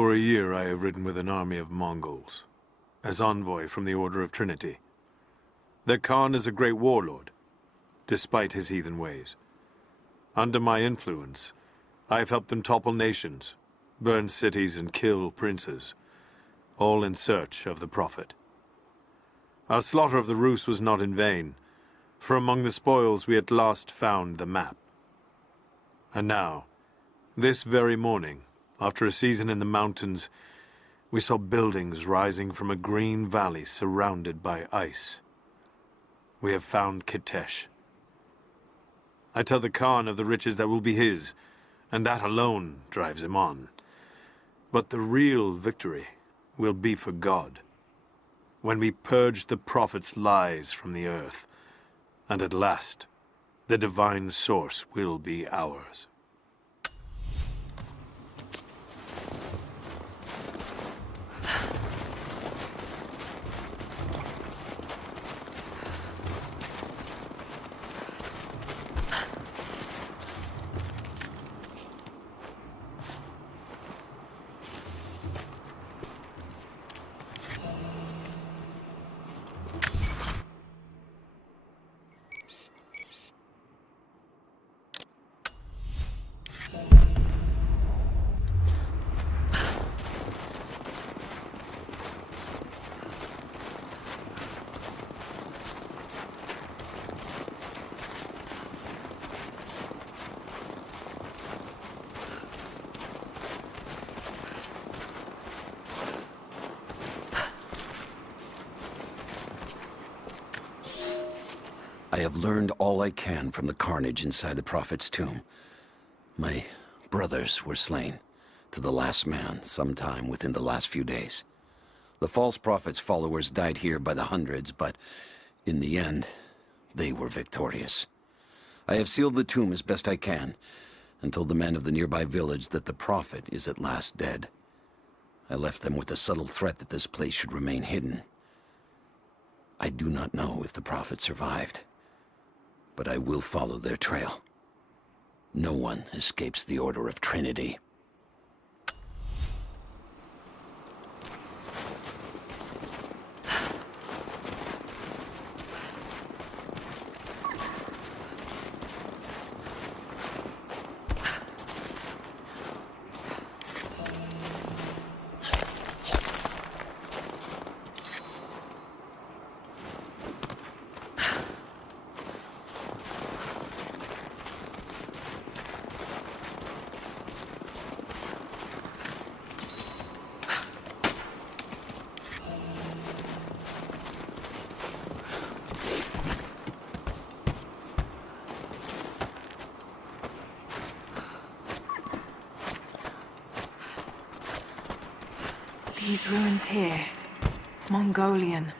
For a year I have ridden with an army of Mongols, as envoy from the Order of Trinity. Their Khan is a great warlord, despite his heathen ways. Under my influence, I have helped them topple nations, burn cities and kill princes, all in search of the Prophet. Our slaughter of the Rus was not in vain, for among the spoils we at last found the map. And now, this very morning, after a season in the mountains, we saw buildings rising from a green valley surrounded by ice. We have found Kitesh. I tell the Khan of the riches that will be his, and that alone drives him on. But the real victory will be for God, when we purge the Prophet's lies from the earth, and at last, the divine source will be ours. I have learned all I can from the carnage inside the Prophet's tomb. My brothers were slain, to the last man, sometime within the last few days. The false Prophet's followers died here by the hundreds, but in the end, they were victorious. I have sealed the tomb as best I can, and told the men of the nearby village that the Prophet is at last dead. I left them with the subtle threat that this place should remain hidden. I do not know if the Prophet survived, but I will follow their trail. No one escapes the Order of Trinity. These ruins here, Mongolian.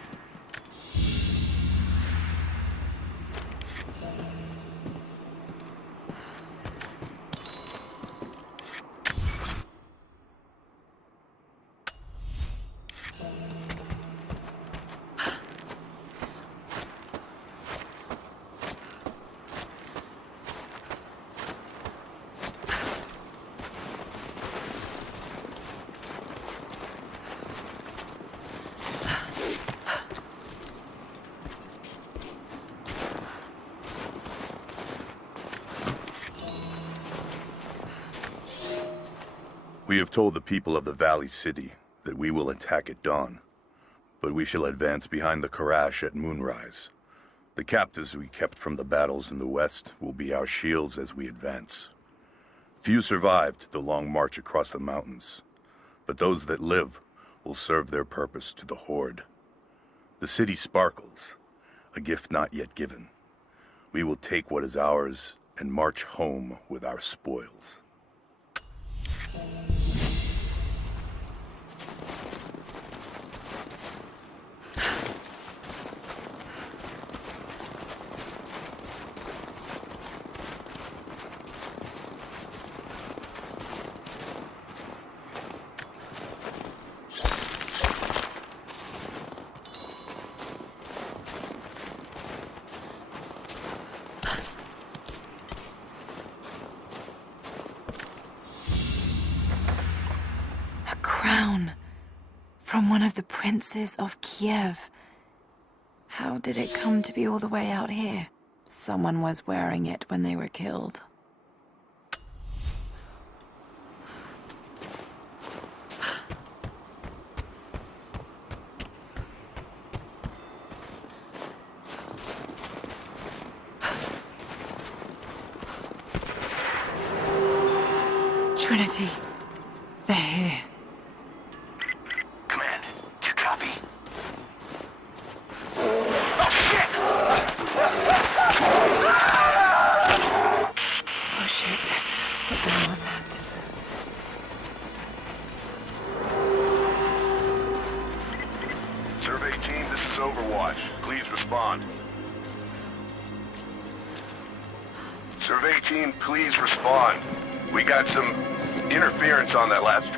We have told the people of the Valley City that we will attack at dawn, but we shall advance behind the Karash at moonrise. The captives we kept from the battles in the west will be our shields as we advance. Few survived the long march across the mountains, but those that live will serve their purpose to the Horde. The city sparkles, a gift not yet given. We will take what is ours and march home with our spoils. crown. From one of the princes of Kiev. How did it come to be all the way out here? Someone was wearing it when they were killed. Trinity. They're here. Command, do you copy? Oh shit. What the hell was that? Survey team, this is Overwatch. Please respond. Survey team, please respond. We got some interference on that last...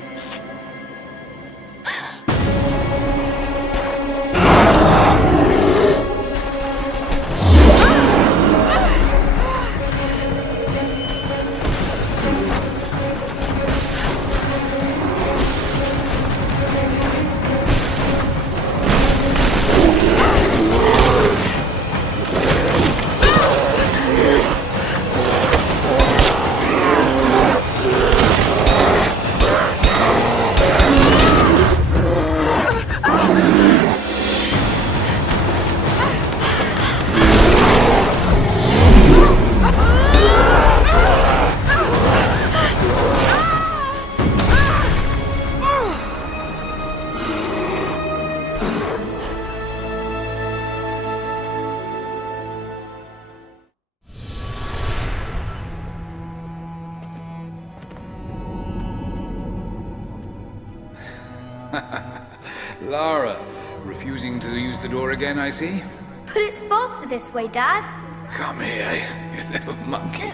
Lara, refusing to use the door again, I see? But it's faster this way, Dad. Come here, you little monkey.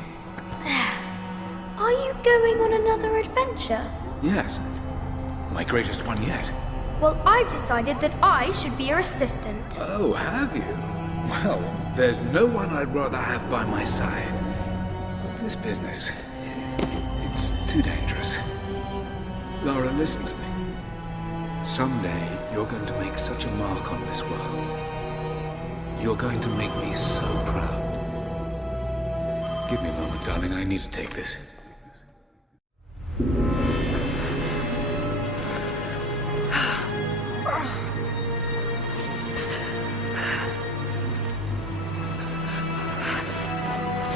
Are you going on another adventure? Yes, my greatest one yet. Well, I've decided that I should be your assistant. Oh, have you? Well, there's no one I'd rather have by my side. But this business, it's too dangerous. Lara, listen to me. Someday, you're going to make such a mark on this world. You're going to make me so proud. Give me a moment, darling. I need to take this.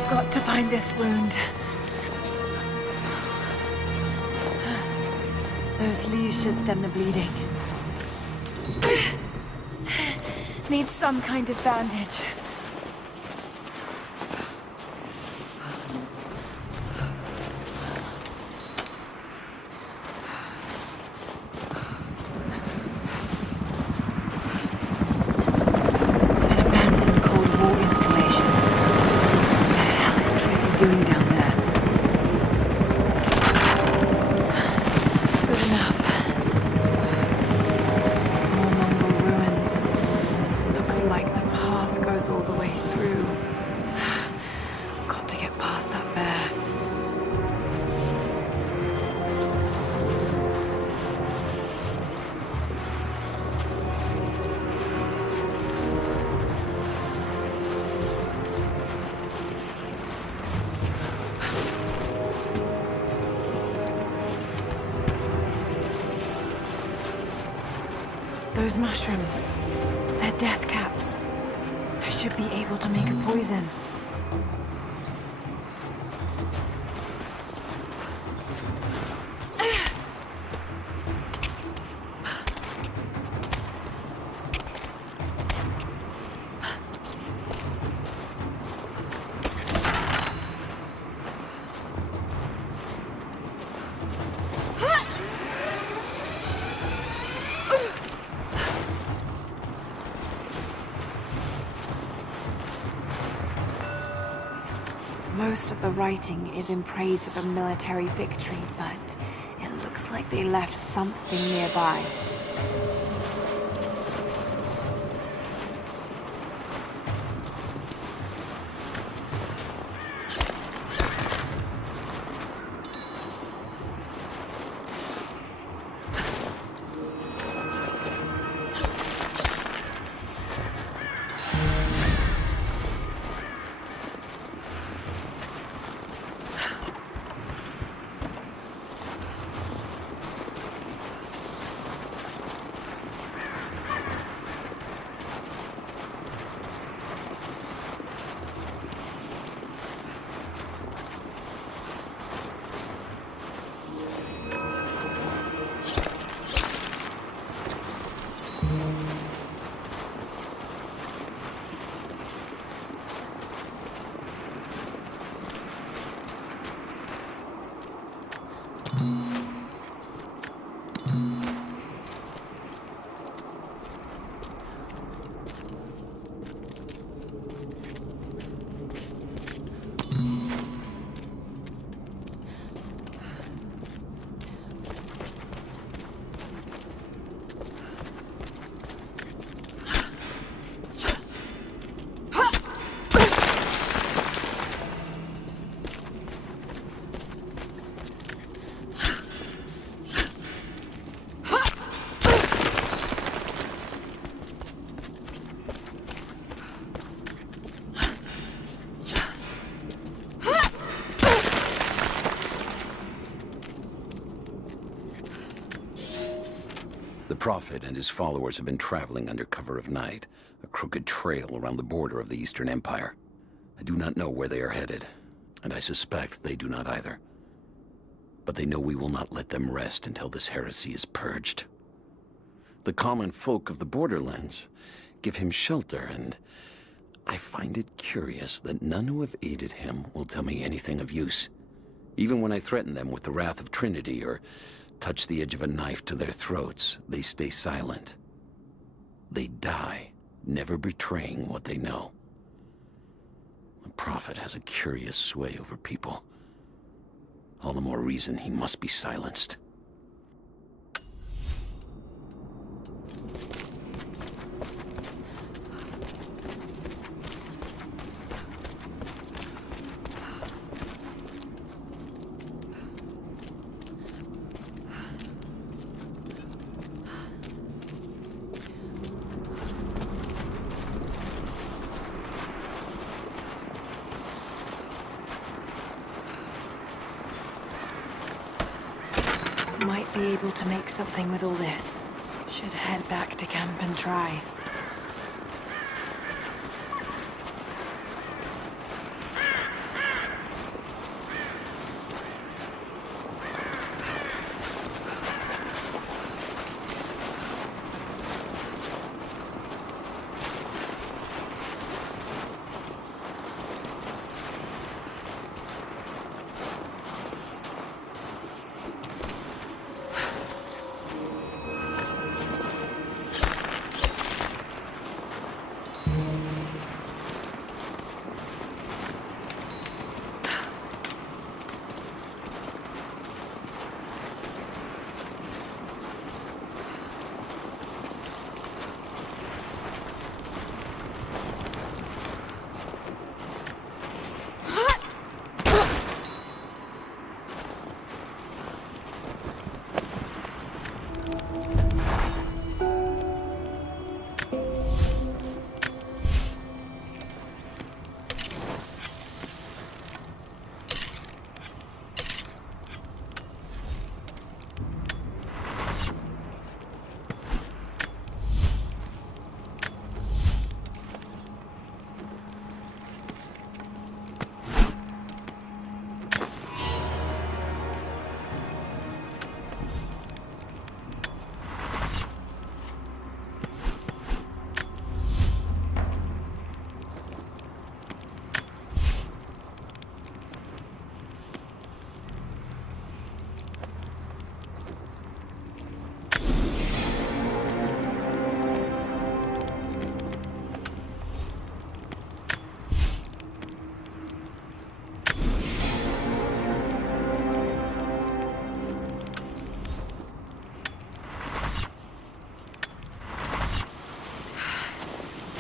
Got to find this wound. Those leaves should stem the bleeding. Need some kind of bandage. An abandoned Cold War installation. What the hell is Trinity doing down there? Good enough. More Mongol ruins. Looks like the path goes all the way through. Got to get past that bear. Those mushrooms, they're death caps. I should be able to make a poison. Most of the writing is in praise of a military victory, but it looks like they left something nearby. Prophet and his followers have been traveling under cover of night, a crooked trail around the border of the Eastern Empire. I do not know where they are headed, and I suspect they do not either. But they know we will not let them rest until this heresy is purged. The common folk of the borderlands give him shelter, and I find it curious that none who have aided him will tell me anything of use. Even when I threaten them with the wrath of Trinity or touch the edge of a knife to their throats, they stay silent. They die, never betraying what they know. The Prophet has a curious sway over people. All the more reason he must be silenced. Might be able to make something with all this. Should head back to camp and try.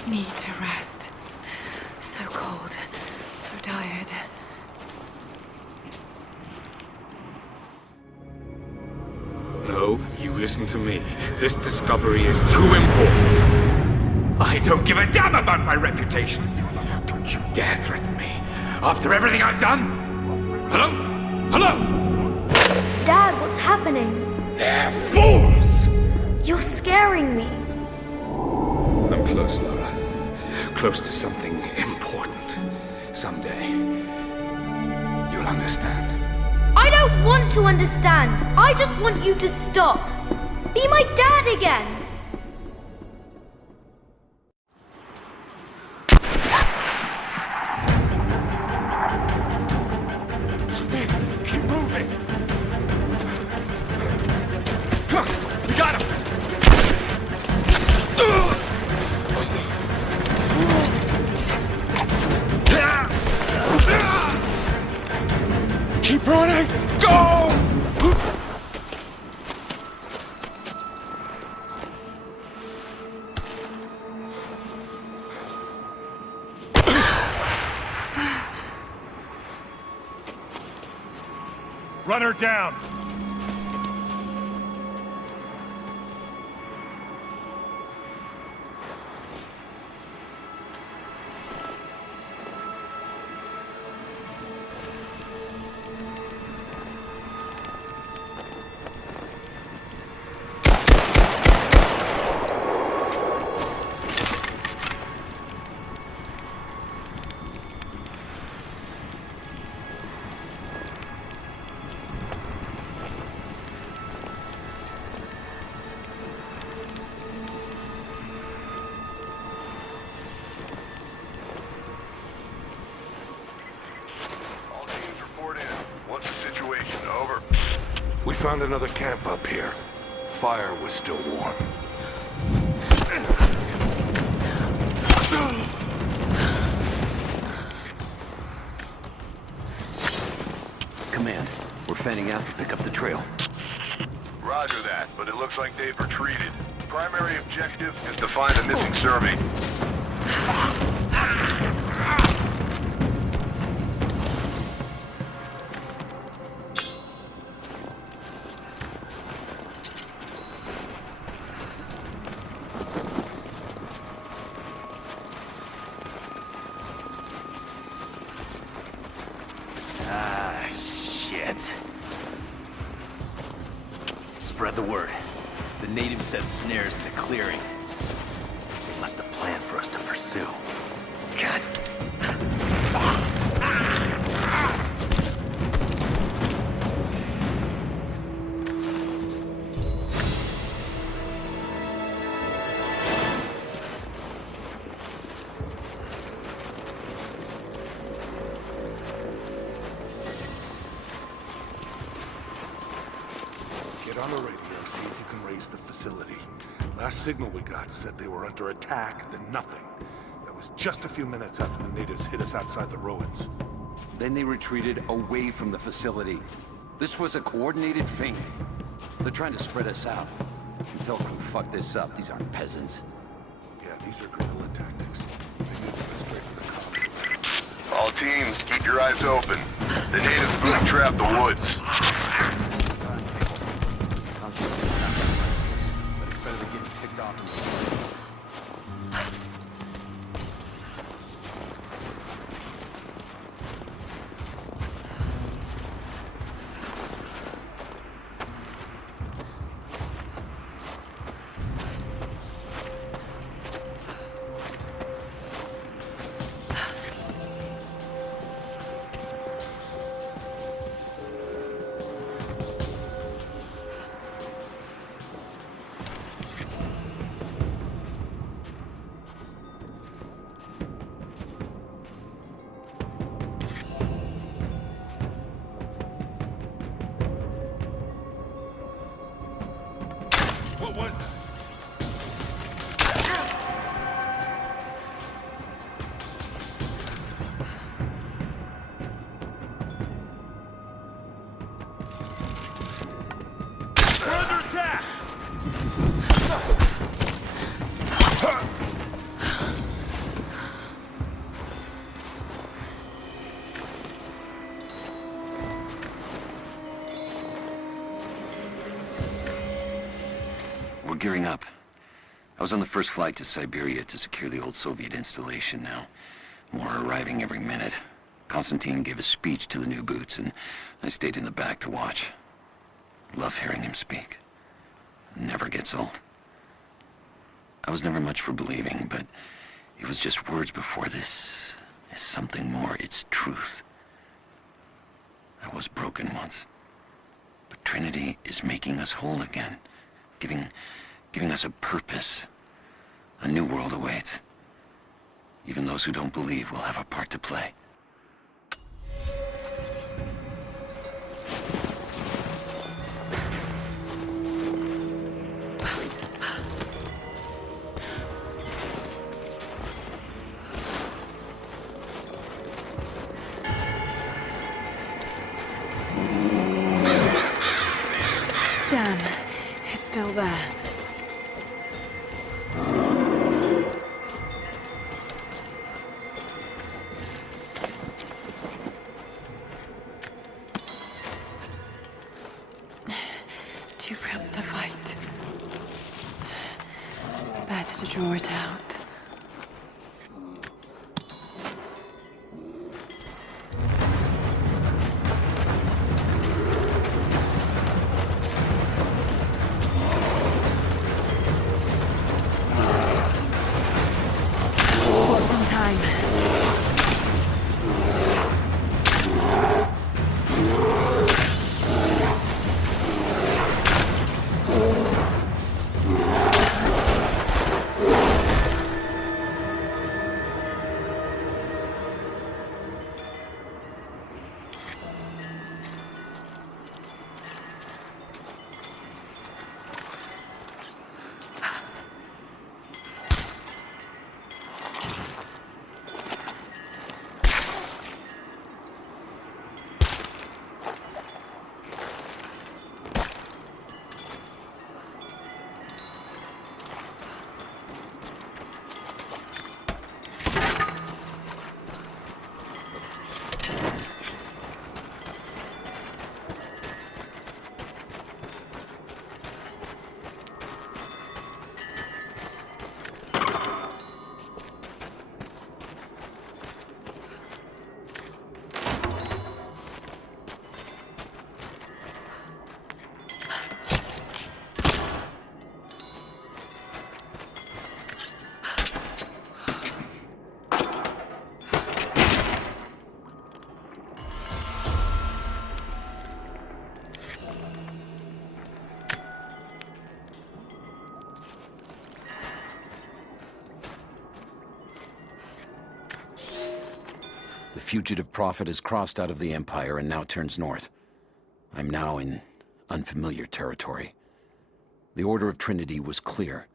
Need to rest. So cold, so tired. No, you listen to me. This discovery is too important. I don't give a damn about my reputation. Don't you dare threaten me. After everything I've done? Hello? Hello? Dad, what's happening? They're fools! You're scaring me. I'm close, Laura. Close to something important. Someday, you'll understand. I don't want to understand. I just want you to stop. Be my dad again. Keep moving! We got him! Keep running! Go! Run her down! found another camp up here. Fire was still warm. Command, we're fanning out to pick up the trail. Roger that, but it looks like they've retreated. Primary objective is to find the missing survey. Spread the word. The natives set snares in the clearing. They must have planned for us to pursue. God. Get on the radio, see if you can raise the facility. Last signal we got said they were under attack, then nothing. That was just a few minutes after the natives hit us outside the ruins. Then they retreated away from the facility. This was a coordinated feint. They're trying to spread us out. Until who fucked this up. These aren't peasants. Yeah, these are guerrilla tactics. They need to go straight for the cops. All teams, keep your eyes open. The natives booby-trapped the woods. But it's better than getting picked off in the street. What was that? We're under attack! We're gearing up. I was on the first flight to Siberia to secure the old Soviet installation now. More are arriving every minute. Konstantin gave a speech to the new boots, and I stayed in the back to watch. Love hearing him speak. Never gets old. I was never much for believing, but it was just words before this. Is something more. It's truth. I was broken once. But Trinity is making us whole again. Giving us a purpose. A new world awaits. Even those who don't believe will have a part to play. Damn, it's still there. Too cramped to fight. Better to draw it out. What's on time? fugitive prophet has crossed out of the Empire and now turns north. I'm now in unfamiliar territory. The Order of Trinity was clear.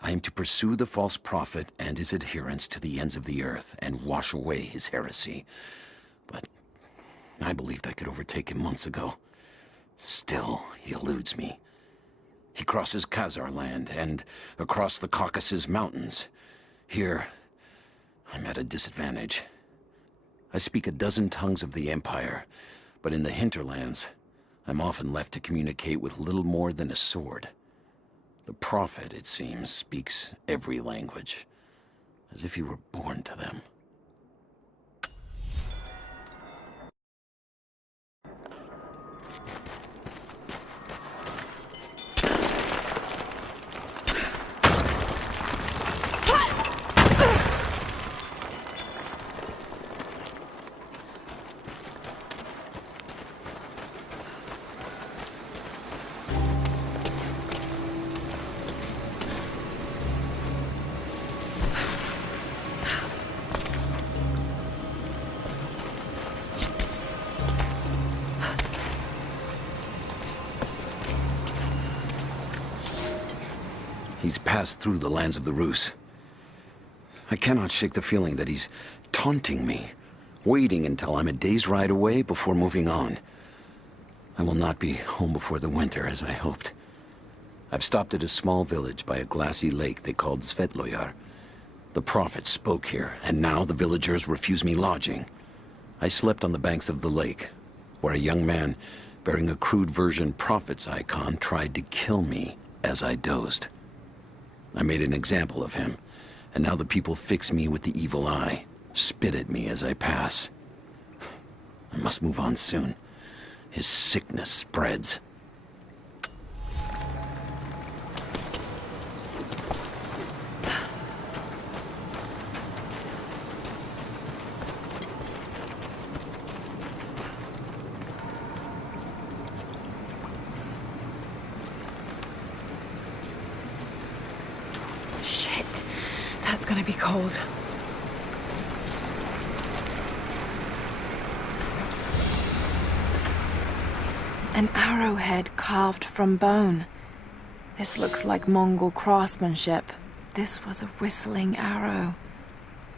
I am to pursue the false prophet and his adherents to the ends of the earth and wash away his heresy. But I believed I could overtake him months ago. Still, he eludes me. He crosses Khazar land and across the Caucasus Mountains. Here, I'm at a disadvantage. I speak a dozen tongues of the Empire, but in the hinterlands, I'm often left to communicate with little more than a sword. The Prophet, it seems, speaks every language, as if he were born to them. He's passed through the lands of the Rus. I cannot shake the feeling that he's taunting me, waiting until I'm a day's ride away before moving on. I will not be home before the winter, as I hoped. I've stopped at a small village by a glassy lake they called Svetloyar. The Prophet spoke here, and now the villagers refuse me lodging. I slept on the banks of the lake, where a young man bearing a crude version Prophet's icon tried to kill me as I dozed. I made an example of him, and now the people fix me with the evil eye, spit at me as I pass. I must move on soon. His sickness spreads. That's gonna be cold. An arrowhead carved from bone. This looks like Mongol craftsmanship. This was a whistling arrow.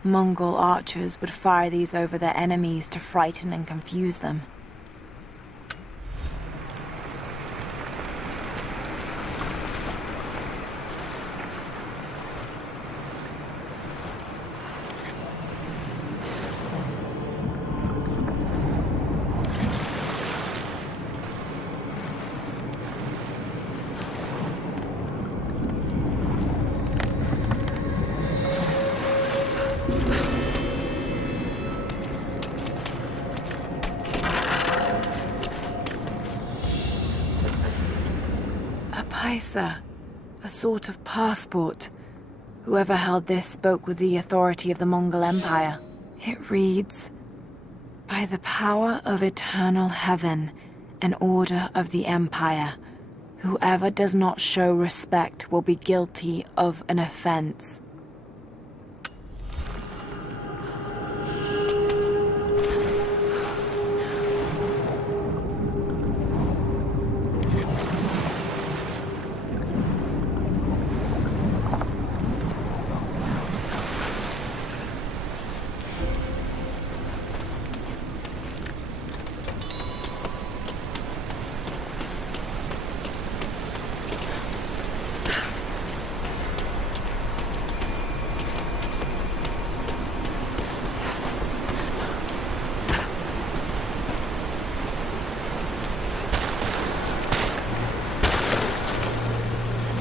Mongol archers would fire these over their enemies to frighten and confuse them. A sort of passport. Whoever held this spoke with the authority of the Mongol Empire. It reads, "By the power of eternal heaven, an order of the Empire, whoever does not show respect will be guilty of an offense."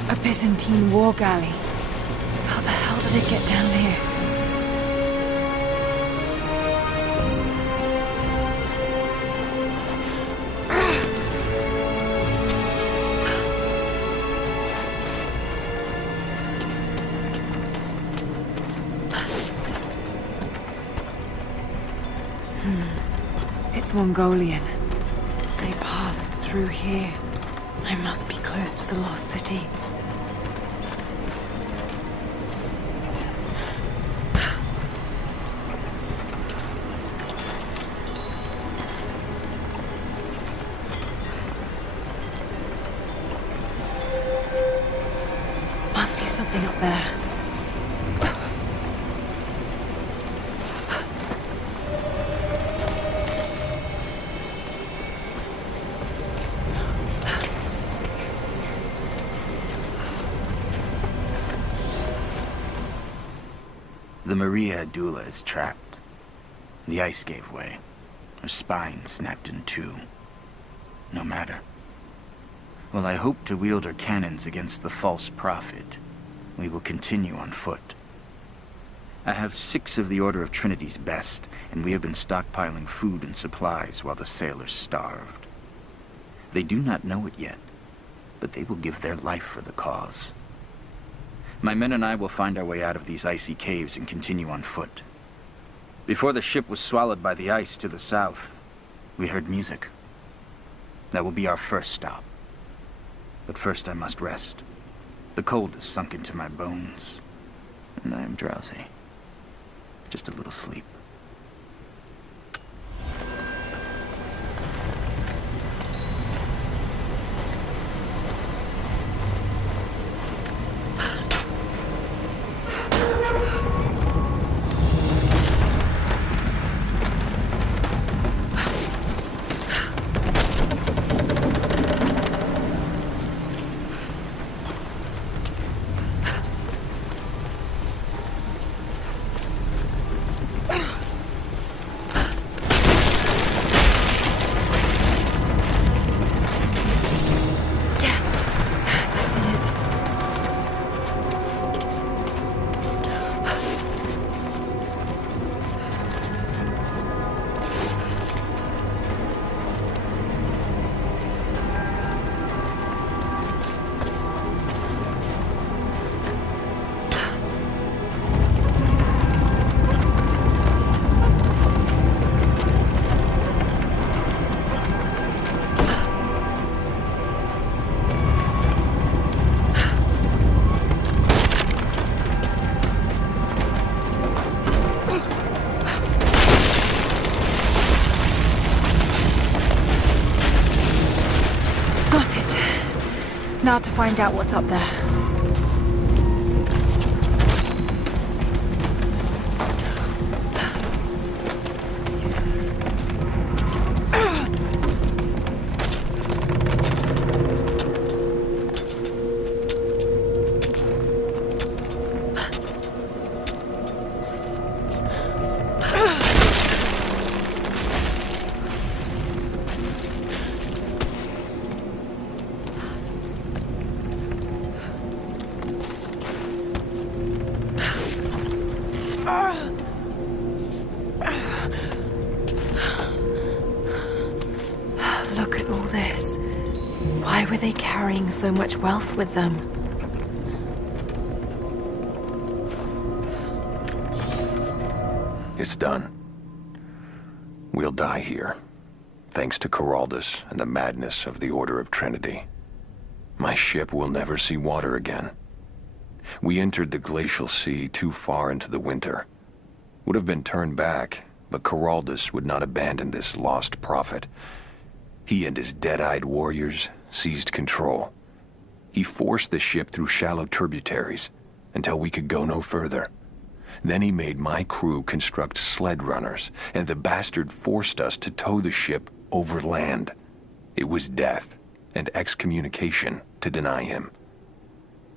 A Byzantine war galley. How the hell did it get down here? It's Mongolian. They passed through here. I must be close to the lost city. up there. The Maria Adula is trapped. The ice gave way. Her spine snapped in two. No matter. While I hope to wield her cannons against the false prophet, we will continue on foot. I have 6 of the Order of Trinity's best, and we have been stockpiling food and supplies while the sailors starved. They do not know it yet, but they will give their life for the cause. My men and I will find our way out of these icy caves and continue on foot. Before the ship was swallowed by the ice to the south, we heard music. That will be our first stop. But first I must rest. The cold has sunk into my bones, and I am drowsy. Just a little sleep. Now to find out what's up there. Look at all this. Why were they carrying so much wealth with them? It's done. We'll die here, thanks to Coraldus and the madness of the Order of Trinity. My ship will never see water again. We entered the glacial sea too far into the winter. Would have been turned back, but Coraldus would not abandon this lost prophet. He and his dead-eyed warriors seized control. He forced the ship through shallow tributaries until we could go no further. Then he made my crew construct sled runners, and the bastard forced us to tow the ship over land. It was death and excommunication to deny him.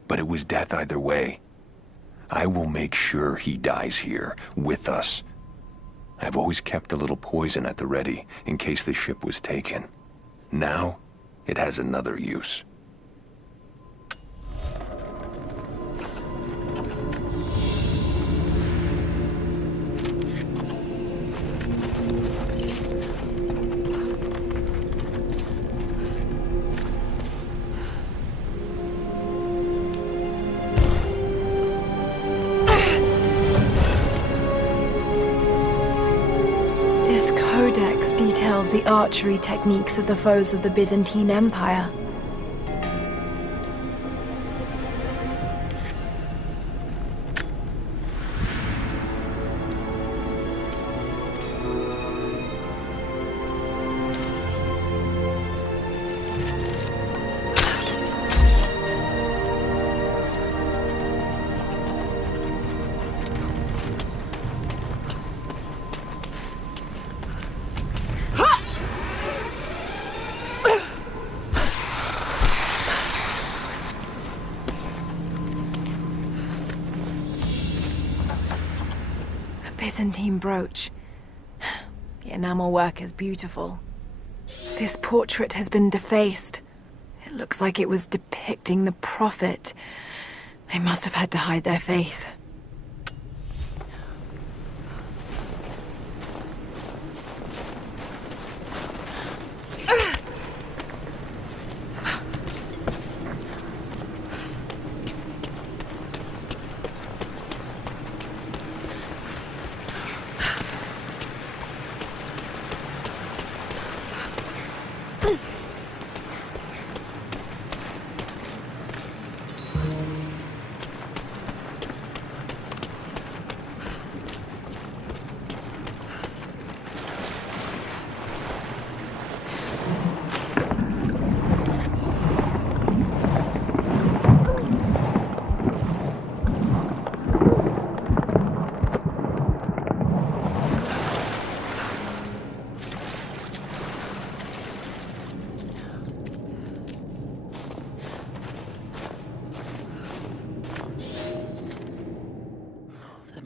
But it was death either way. I will make sure he dies here, with us. I've always kept a little poison at the ready, in case the ship was taken. Now, it has another use. Codex details the archery techniques of the foes of the Byzantine Empire. Byzantine brooch. The enamel work is beautiful. This portrait has been defaced. It looks like it was depicting the Prophet. They must have had to hide their faith.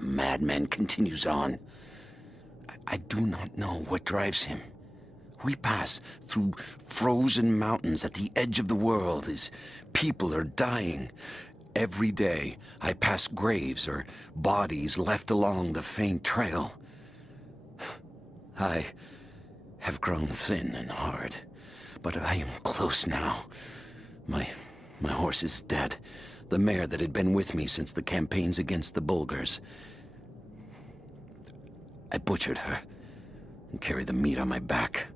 Madman continues on. I do not know what drives him. We pass through frozen mountains at the edge of the world as people are dying. Every day, I pass graves or bodies left along the faint trail. I have grown thin and hard, but I am close now. My horse is dead. The mare that had been with me since the campaigns against the Bulgars. I butchered her and carry the meat on my back.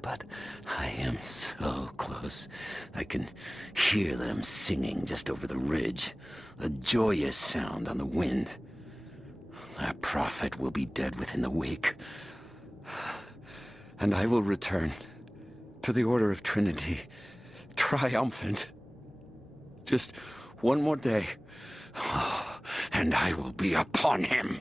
But I am so close. I can hear them singing just over the ridge, a joyous sound on the wind. Our prophet will be dead within the week. And I will return to the Order of Trinity, triumphant. Just one more day, and I will be upon him.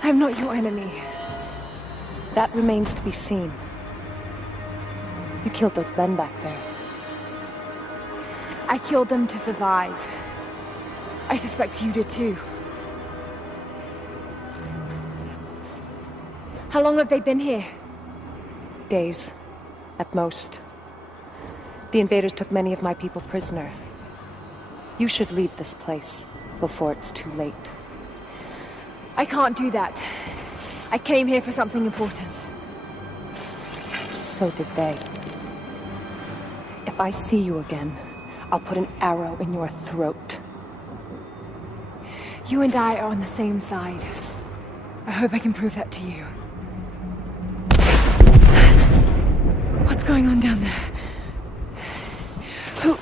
I'm not your enemy. That remains to be seen. You killed those men back there. I killed them to survive. I suspect you did too. How long have they been here? Days, at most. The invaders took many of my people prisoner. You should leave this place before it's too late. I can't do that. I came here for something important. So did they. If I see you again, I'll put an arrow in your throat. You and I are on the same side. I hope I can prove that to you. What's going on down there? Who...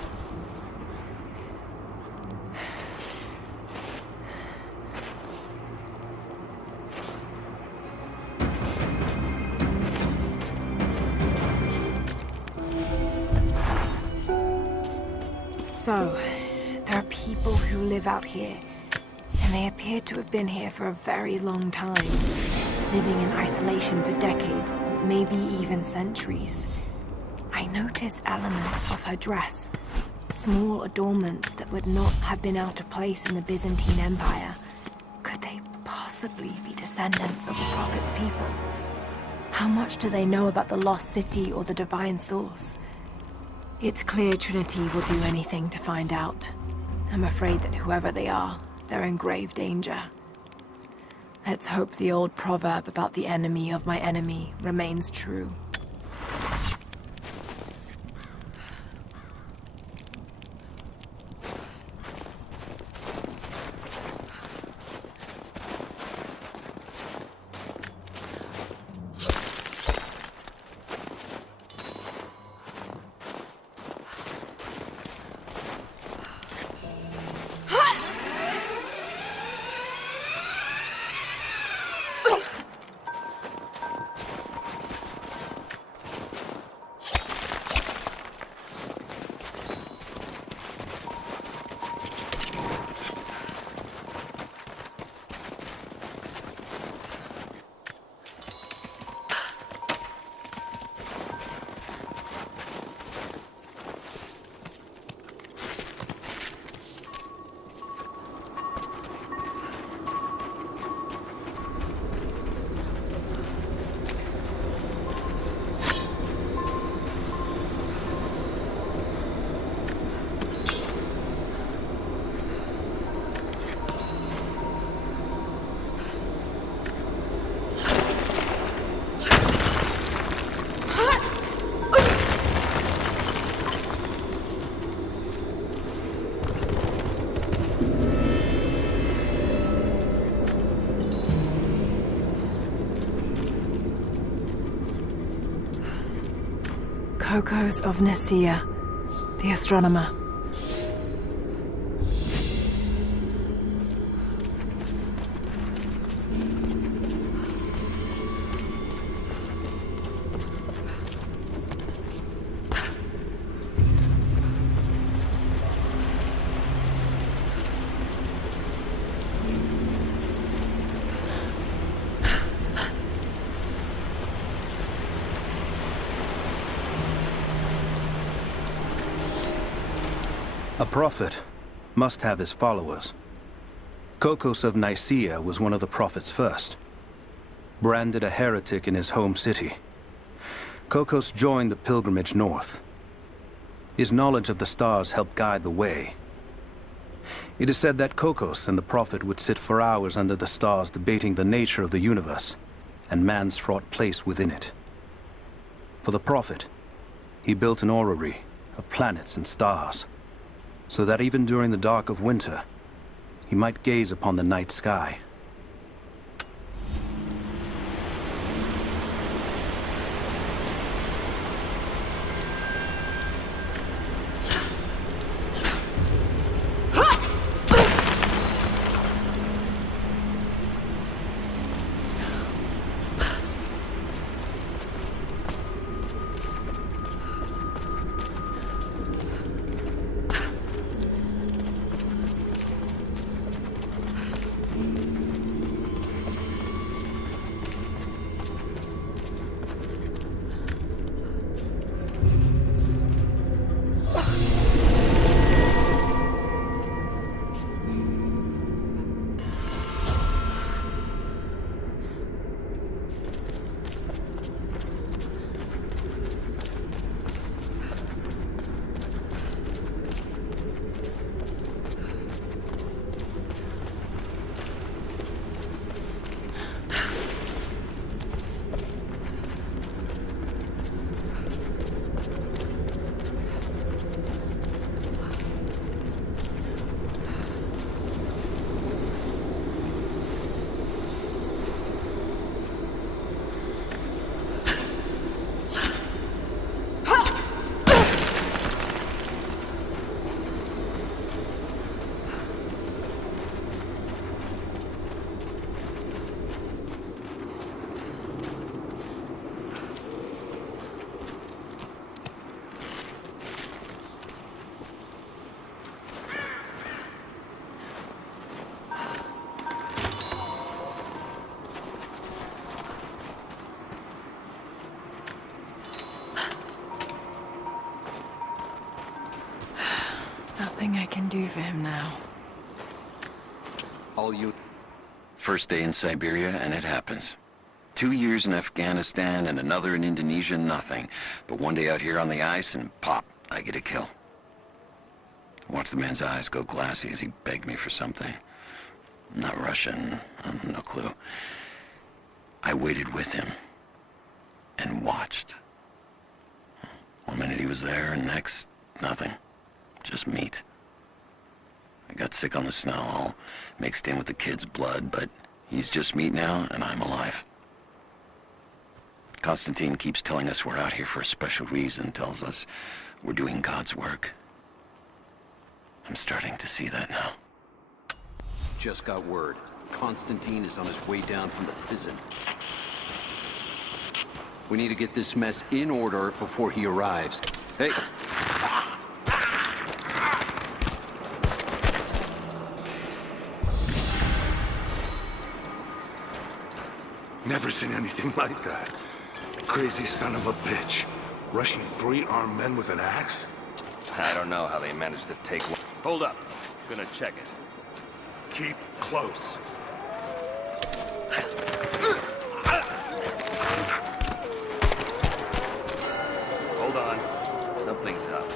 So, there are people who live out here, and they appear to have been here for a very long time, living in isolation for decades, maybe even centuries. I noticed elements of her dress, small adornments that would not have been out of place in the Byzantine Empire. Could they possibly be descendants of the Prophet's people? How much do they know about the lost city or the divine source? It's clear Trinity will do anything to find out. I'm afraid that whoever they are, they're in grave danger. Let's hope the old proverb about the enemy of my enemy remains true. Kokos of Nicaea, the astronomer. A prophet must have his followers. Kokos of Nicaea was one of the prophets first. Branded a heretic in his home city, Kokos joined the pilgrimage north. His knowledge of the stars helped guide the way. It is said that Kokos and the prophet would sit for hours under the stars debating the nature of the universe and man's fraught place within it. For the prophet, he built an orrery of planets and stars, so that even during the dark of winter, he might gaze upon the night sky. Nothing I can do for him now. All you... First day in Siberia, and it happens. 2 years in Afghanistan and another in Indonesia, nothing. But one day out here on the ice, and pop, I get a kill. Watch the man's eyes go glassy as he begged me for something. Not Russian, no clue. I waited with him and watched. 1 minute he was there, and next, nothing. Just meat. I got sick on the snow, all mixed in with the kid's blood, but he's just meat now, and I'm alive. Constantine keeps telling us we're out here for a special reason, tells us we're doing God's work. I'm starting to see that now. Just got word. Constantine is on his way down from the prison. We need to get this mess in order before he arrives. Hey! Never seen anything like that. Crazy son of a bitch. Rushing 3 armed men with an axe? I don't know how they managed to take one. Hold up. Gonna check it. Keep close. Hold on. Something's up.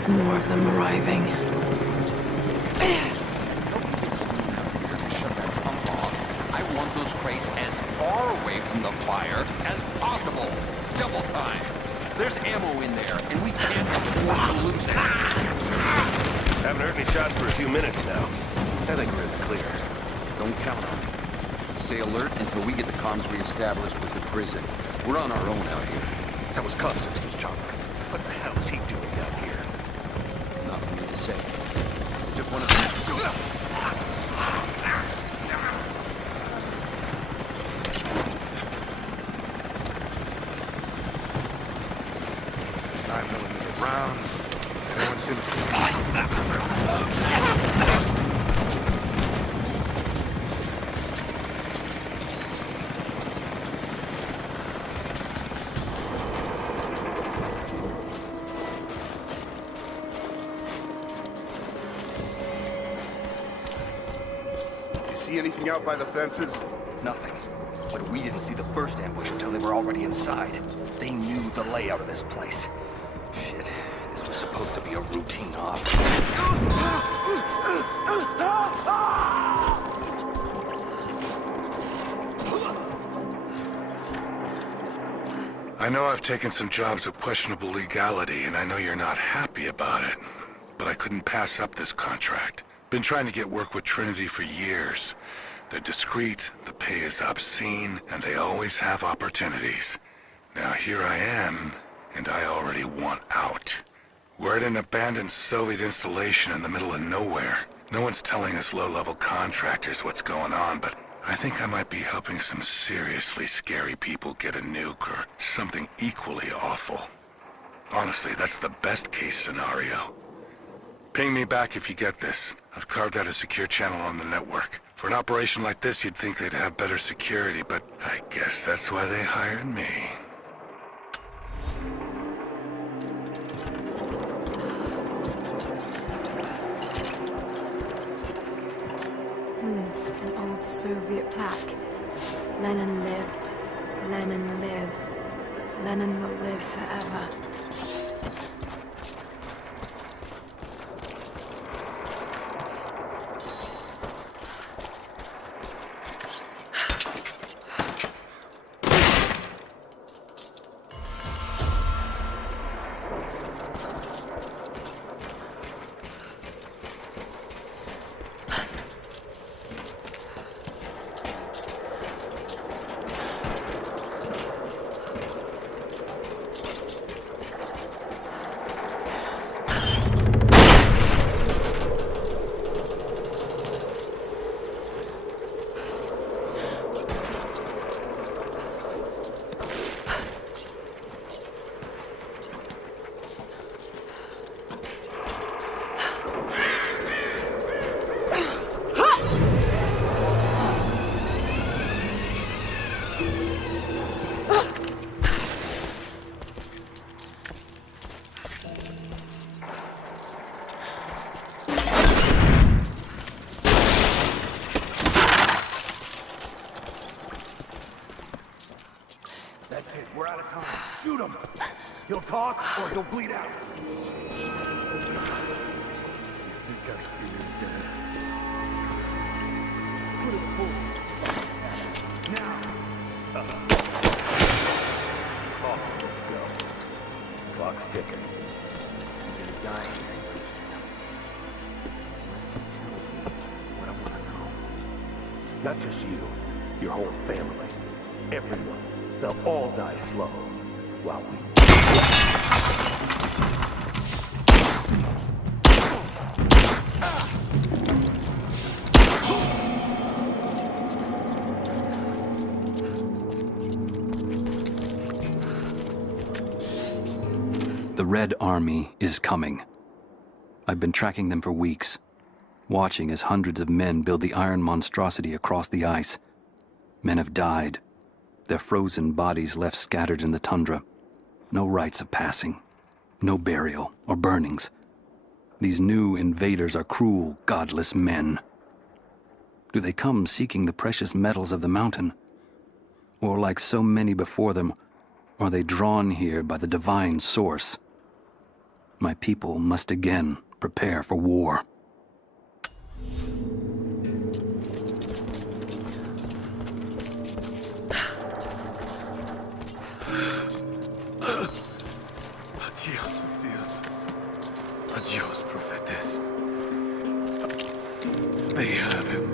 There's more of them arriving. I want those crates as far away from the fire as possible. Double time. There's ammo in there, and we can't afford to lose it. Haven't heard any shots for a few minutes now. I think we're in the clear. Don't count on it. Stay alert until we get the comms reestablished with the prison. We're on our own out here. That was Constantine's chopper. What the hell is he doing down here? Not for me to say. Took one of them. Rounds. Anyone seen You see anything out by the fences? Nothing. But we didn't see the first ambush until they were already inside. They knew the layout of this place. Shit, this was supposed to be a routine op. I know I've taken some jobs of questionable legality, and I know you're not happy about it. But I couldn't pass up this contract. Been trying to get work with Trinity for years. They're discreet, the pay is obscene, and they always have opportunities. Now here I am, and I already want out. We're at an abandoned Soviet installation in the middle of nowhere. No one's telling us low-level contractors what's going on, but I think I might be helping some seriously scary people get a nuke or something equally awful. Honestly, that's the best-case scenario. Ping me back if you get this. I've carved out a secure channel on the network. For an operation like this, you'd think they'd have better security, but I guess that's why they hired me. An old Soviet plaque. Lenin lived. Lenin lives. Lenin will live forever. We're out of time. Shoot him! He'll talk or he'll bleed out. Now! Clock's ticking. You're gonna die here. What I want to know. Not just you, your whole family, everyone. They'll all die slow, while we... The Red Army is coming. I've been tracking them for weeks, watching as hundreds of men build the iron monstrosity across the ice. Men have died. Their frozen bodies left scattered in the tundra. No rites of passing. No burial or burnings. These new invaders are cruel, godless men. Do they come seeking the precious metals of the mountain? Or like so many before them, are they drawn here by the divine source? my people must again prepare for war. Adios, Dios. Adios, Prophetes. They have him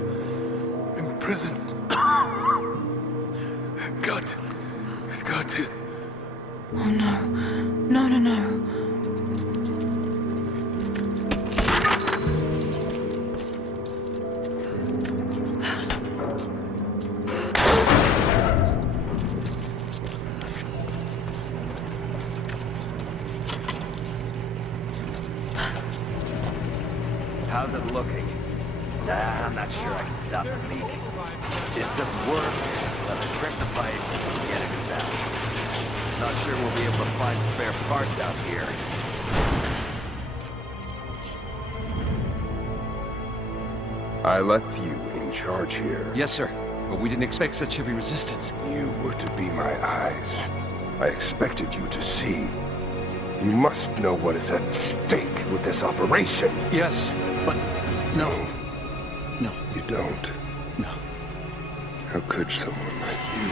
imprisoned. Got to... Oh no. No, no, no. How's it looking? I'm not sure I can stop the leak. This doesn't work. Let's trim the pipe and get it out. Not sure we'll be able to find spare parts out here. I left you in charge here. Yes, sir. But we didn't expect such heavy resistance. You were to be my eyes. I expected you to see. You must know what is at stake with this operation. Yes, but no. No. You don't? No. How could someone like you?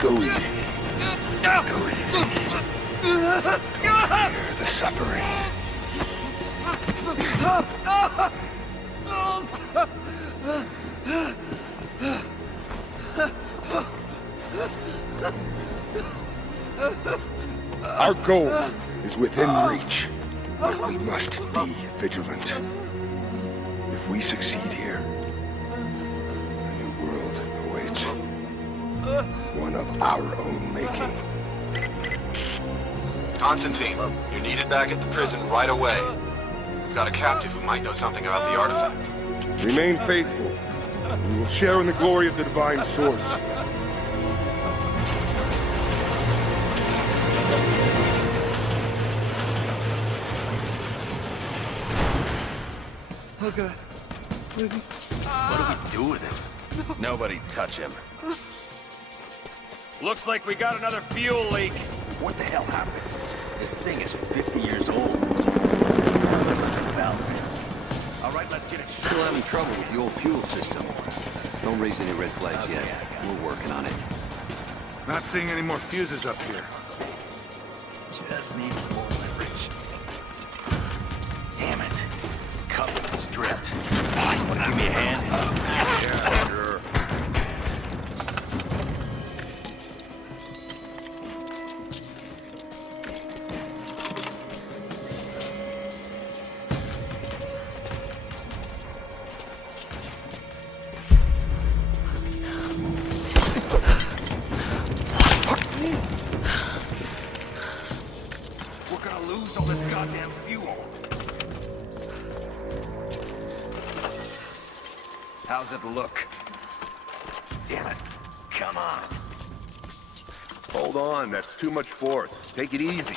Go easy. Go easy. Don't fear the suffering. Our goal is within reach, but we must be vigilant. If we succeed here, a new world awaits. One of our own making. Constantine, you're needed back at the prison right away. We've got a captive who might know something about the artifact. Remain faithful. We will share in the glory of the divine source. Okay. Please. What do we do with him? Nobody touch him. Looks like we got another fuel leak. What the hell happened? This thing is 50 years old. Looks like a valve failed. All right, let's get it. Still having trouble with the old fuel system. Don't raise any red flags yet. We're working on it. Not seeing any more fuses up here. Just need some more leverage. Damn it. Coupling stripped. Wanna give me a hand? Yeah, sure. We're gonna lose all this goddamn fuel. How's it look? Damn it. Come on. Hold on, that's too much force. Take it easy.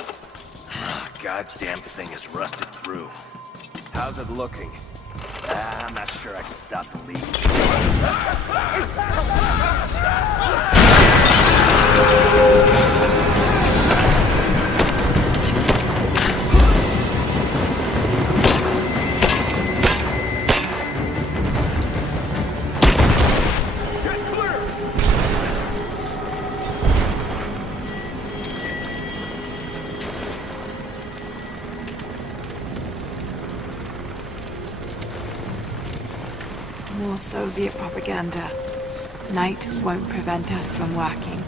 Goddamn thing is rusted through. How's it looking? I'm not sure I can stop the leak. More Soviet propaganda. Night won't prevent us from working.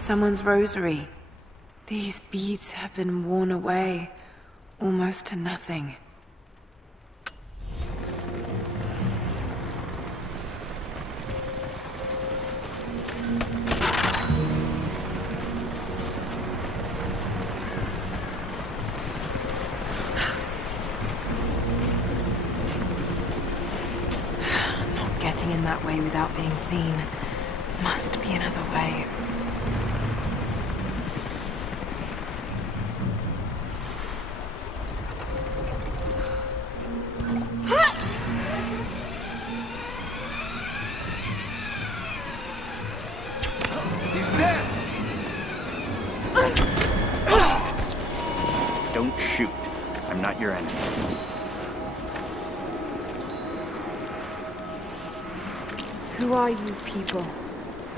Someone's rosary. These beads have been worn away, almost to nothing. Not getting in that way without being seen. Must be another way. Don't shoot. I'm not your enemy. Who are you people?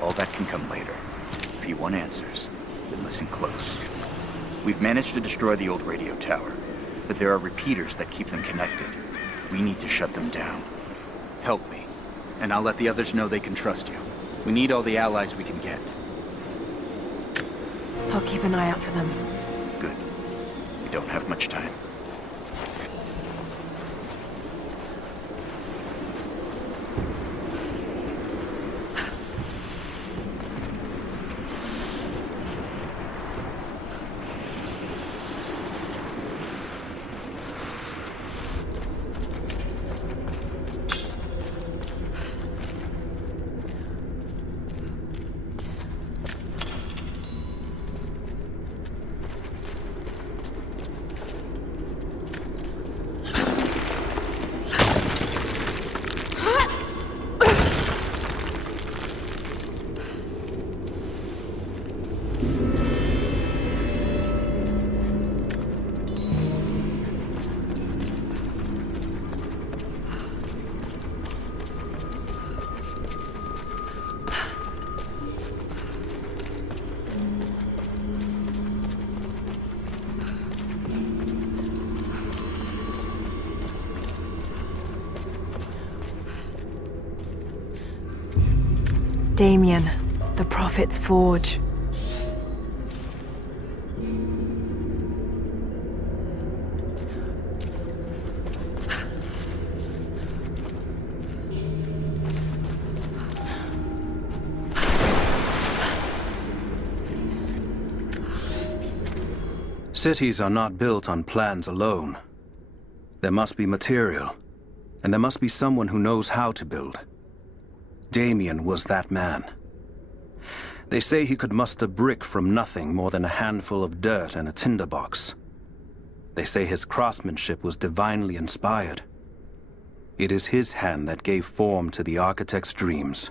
All that can come later. If you want answers, then listen close. We've managed to destroy the old radio tower, but there are repeaters that keep them connected. We need to shut them down. Help me, and I'll let the others know they can trust you. We need all the allies we can get. I'll keep an eye out for them. Good. We don't have much time. Damien, the Prophet's Forge. Cities are not built on plans alone. There must be material, and there must be someone who knows how to build. Damien was that man. They say he could muster brick from nothing more than a handful of dirt and a tinderbox. They say his craftsmanship was divinely inspired. It is his hand that gave form to the architect's dreams.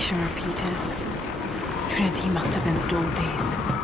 communication repeaters. Trinity must have installed these.